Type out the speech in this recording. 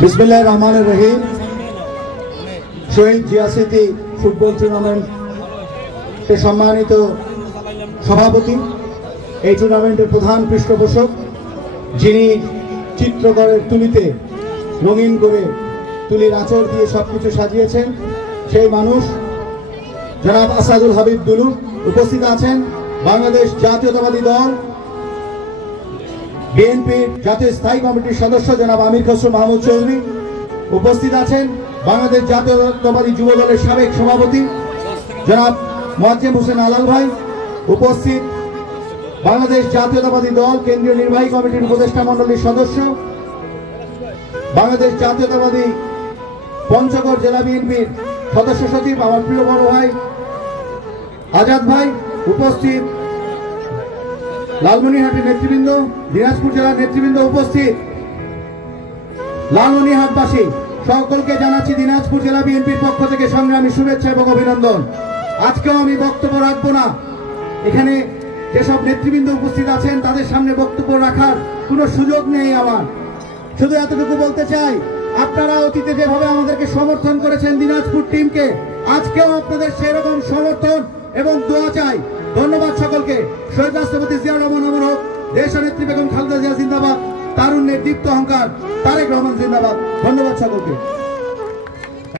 বিসমিল্লাহির রহমানির রহিম। শহীদ জিয়া স্মৃতি ফুটবল টুর্নামেন্টের সম্মানিত সভাপতি, এই টুর্নামেন্টের প্রধান পৃষ্ঠপোষক, যিনি চিত্রকরের তুলিতে রঙিন করে তুলির আঁচড় দিয়ে সবকিছু সাজিয়েছেন, সেই মানুষ জনাব আসাদুল হাবিব দুলু। উপস্থিত আছেন বাংলাদেশ জাতীয়তাবাদী দল বিএনপির জাতীয় স্থায়ী কমিটির সদস্য জনাব আমির খসরু মাহমুদ চৌধুরী। উপস্থিত আছেন বাংলাদেশ জাতীয়তাবাদী যুব দলের সাবেক সভাপতি জনাব মোয়াজ্জেম হোসেন আলাল ভাই। উপস্থিত বাংলাদেশ জাতীয়তাবাদী দল কেন্দ্রীয় নির্বাহী কমিটির উপদেষ্টা মণ্ডলীর সদস্য, বাংলাদেশ জাতীয়তাবাদী পঞ্চগড় জেলা বিএনপির সদস্য সচিব আমার প্রিয় বড় ভাই আজাদ ভাই। উপস্থিত লালমনিরহাটের নেতৃবৃন্দ, দিনাজপুর জেলার নেতৃবৃন্দ উপস্থিত, লালমনিরহাটবাসী সকলকে জানাচ্ছি দিনাজপুর জেলা বিএনপির পক্ষ থেকে সংগ্রামী শুভেচ্ছা এবং অভিনন্দন। আজকেও আমি বক্তব্য রাখবো না, এখানে যেসব নেতৃবৃন্দ উপস্থিত আছেন তাদের সামনে বক্তব্য রাখার কোনো সুযোগ নেই আমার। শুধু এতটুকু বলতে চাই, আপনারা অতীতে যেভাবে আমাদেরকে সমর্থন করেছেন দিনাজপুর টিমকে, আজকেও আপনাদের সেরকম সমর্থন এবং দোয়া চাই। ধন্যবাদ সকলকে। শহীদ রাষ্ট্রপতি জিয়াউর রহমান অমর হোক, দেশনেত্রী বেগম খালেদা জিয়া জিন্দাবাদ, তারুণ্যের দীপ্ত অহংকার তারেক রহমান জিন্দাবাদ। ধন্যবাদ সকলকে।